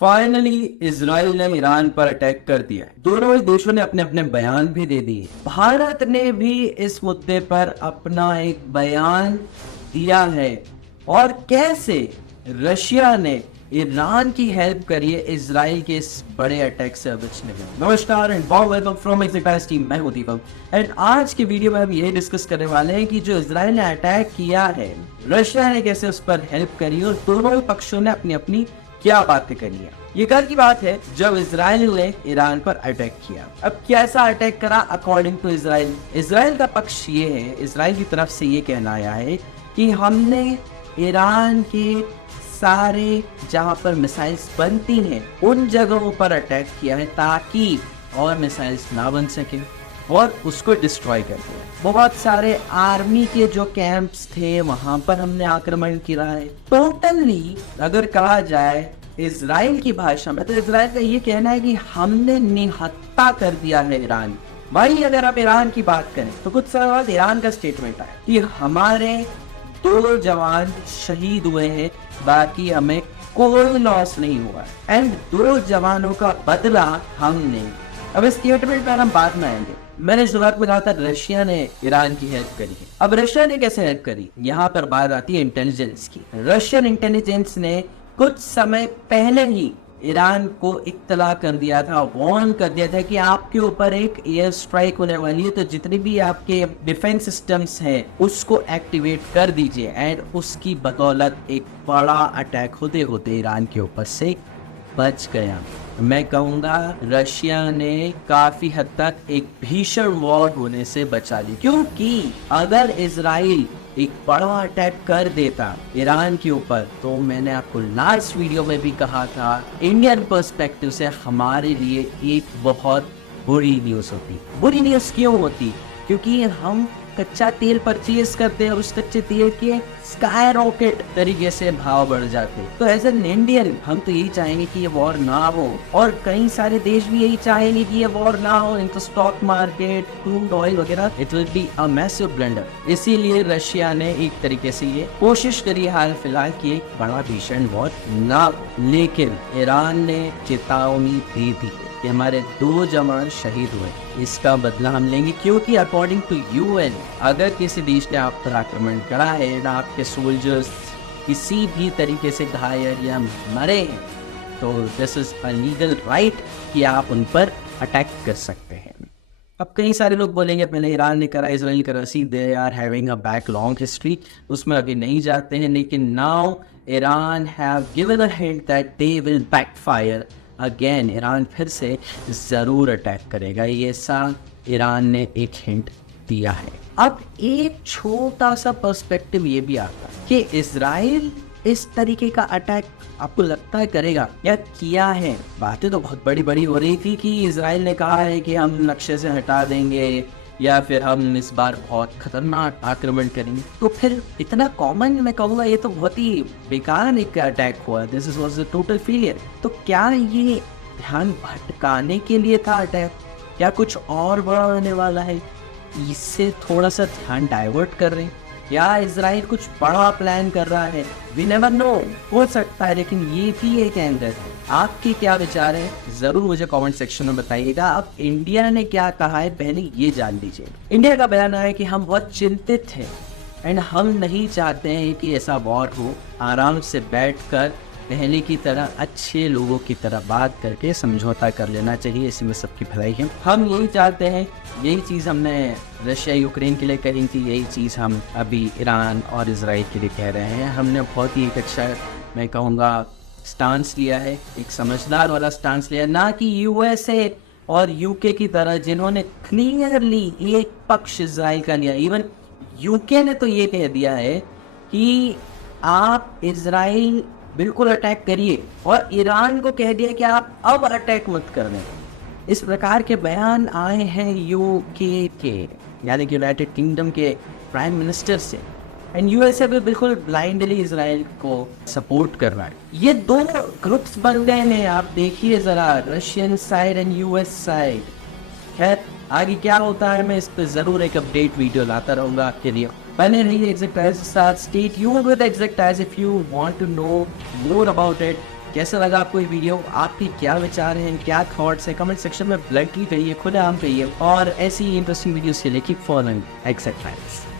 Finally Israel ने Iran पर attack कर दिया है। दोनों ही देशों ने अपने अपने बयान भी दे दिए। भारत ने भी इस मुद्दे पर अपना एक बयान दिया है और कैसे रशिया ने ईरान की हेल्प करी है इजराइल के इस बड़े अटैक से बचने में। नमस्कार and warm welcome from exact team. मैं हूं दीपक एंड आज की वीडियो में हम ये डिस्कस करने वाले हैं कि जो इजराइल ने अटैक किया है, रशिया ने कैसे उस पर हेल्प करी और दोनों ही पक्षों ने अपनी अपनी क्या बातें करी है। ये कल की बात है जब इजराइल ने ईरान पर अटैक किया। अब कैसा अटैक करा अकॉर्डिंग टू इजराइल? इजराइल का पक्ष ये है, इजराइल की तरफ से ये कहना आया है कि हमने ईरान के सारे जहां पर मिसाइल्स बनती हैं उन जगहों पर अटैक किया है ताकि और मिसाइल्स ना बन सके और उसको डिस्ट्रॉय कर दिया। बहुत सारे आर्मी के जो कैंप्स थे वहां पर हमने आक्रमण किया है। टोटली अगर कहा जाए इजराइल की भाषा में तो इजराइल का ये कहना है कि हमने निहत्ता कर दिया है ईरान। भाई अगर आप ईरान की बात करें तो कुछ समय बाद ईरान का स्टेटमेंट आया कि हमारे 2 जवान शहीद हुए हैं, बाकी हमें कोई लॉस नहीं हुआ एंड 2 जवानों का बदला हमने। अब इस स्टेटमेंट पर हम बाद में आएंगे। मैंने शुरुआत में कहा था रशिया ने ईरान की हेल्प करी है। अब रशिया ने कैसे हेल्प करी, यहाँ पर बात आती है इंटेलिजेंस की। रशियन इंटेलिजेंस ने कुछ समय पहले ही ईरान को इत्तला कर दिया था, वार्न कर दिया था कि आपके ऊपर एक एयर स्ट्राइक होने वाली है, तो जितने भी आपके डिफेंस सिस्टम्स हैं उसको एक्टिवेट कर दीजिए। एंड उसकी बदौलत एक बड़ा अटैक होते होते ईरान के ऊपर से बच गया। मैं कहूँगा रशिया ने काफी हद तक एक भीषण वॉर होने से बचा ली, क्योंकि अगर इजराइल एक बड़ा अटैक कर देता ईरान के ऊपर तो मैंने आपको लास्ट वीडियो में भी कहा था इंडियन पर्सपेक्टिव से हमारे लिए एक बहुत बुरी न्यूज़ होती। बुरी न्यूज़ क्यों होती? क्योंकि हम कच्चा तेल परचेज करते हैं और उस कच्चे तेल के स्काई रॉकेट तरीके से भाव बढ़ जाते। तो एज एन इंडियन हम तो यही चाहेंगे कि ये वॉर ना हो और कई सारे देश भी यही चाहेंगे कि ये वॉर ना हो। इनका स्टॉक मार्केट, क्रूड ऑयल वगैरह, it will be a massive blender. इसीलिए रशिया ने एक तरीके से ये कोशिश करी हाल फिलहाल की एक बड़ा भीषण वॉर ना हो, लेकिन ईरान ने चेतावनी दी थी कि हमारे 2 जवान शहीद हुए, इसका बदला हम लेंगे। क्योंकि अकॉर्डिंग टू यूएन अगर किसी देश ने आप पर आक्रमण करा है ना, आपके सोल्जर्स किसी भी तरीके से घायल या मरे हैं, तो this is a legal right कि आप उन पर अटैक कर सकते हैं। अब कई सारे लोग बोलेंगे पहले ईरान ने करा, इजराइल करा, see they are having a back long history, उसमें अभी नहीं जाते हैं। लेकिन now Iran have given a hint that they will backfire again. Iran फिर से ज़रूर अटैक करेगा, ये सा ईरान ने एक हिंट दिया है। अब एक छोटा सा पर्सपेक्टिव ये भी आता है कि इजराइल इस तरीके का अटैक आपको लगता है करेगा या किया है? बातें तो बहुत बड़ी बड़ी हो रही थी कि इजराइल ने कहा है कि हम नक्शे से हटा देंगे या फिर हम इस बार बहुत खतरनाक आक्रमण करेंगे। तो फिर इतना कॉमन, मैं कहूँगा ये तो बहुत ही बेकार एक अटैक हुआ, this was a total failure. तो क्या ये ध्यान भटकाने के लिए था अटैक, या कुछ और बड़ा होने वाला है, इससे थोड़ा सा ध्यान डाइवर्ट कर रहे हैं, या इजराइल कुछ बड़ा प्लान कर रहा है? वी नेवर नो, हो सकता है, लेकिन ये भी एक एंगल है। आपके क्या विचार है जरूर मुझे कमेंट सेक्शन में बताइएगा। अब इंडिया ने क्या कहा है पहले ये जान लीजिए। इंडिया का बयान है कि हम बहुत चिंतित हैं एंड हम नहीं चाहते हैं कि ऐसा वॉर हो। आराम से बैठकर पहले की तरह अच्छे लोगों की तरह बात करके समझौता कर लेना चाहिए, इसी में सबकी भलाई है। हम यही चाहते हैं, यही चीज़ हमने रशिया यूक्रेन के लिए कही थी, यही चीज़ हम अभी ईरान और इजराइल के लिए कह रहे हैं। हमने बहुत ही एक अच्छा, मैं कहूँगा, स्टांस लिया है, एक समझदार वाला स्टांस लिया, ना कि यूएसए और यूके की तरह जिन्होंने क्लियरली एक पक्ष इजराइल का लिया। इवन यूके ने तो ये कह दिया है कि आप इजराइल बिल्कुल अटैक करिए और ईरान को कह दिया कि आप अब अटैक मत करने। इस प्रकार के बयान आए हैं यूके के, यानी कि यूनाइटेड किंगडम के प्राइम मिनिस्टर से। एंड यूएसए भी बिल्कुल ब्लाइंडली इजराइल को सपोर्ट कर रहा है। ये 2 ग्रुप्स बन गए हैं, आप देखिए जरा, Russian side and US side. खैर आगे क्या होता है मैं इस पर जरूर एक अपडेट वीडियो लाता रहूंगा आपके लिए। बने रहिए एग्जैक्ट के साथ, stay tuned with exact if you want to know more about it. कैसा लगा आपको ये वीडियो, आपके क्या विचार हैं, क्या थॉट्स हैं, कमेंट सेक्शन में ब्लडली कहिए, खुद आम कहिए, और ऐसी इंटरेस्टिंग वीडियोस के लिए कीप फॉलोइंग एक्सेट्रा।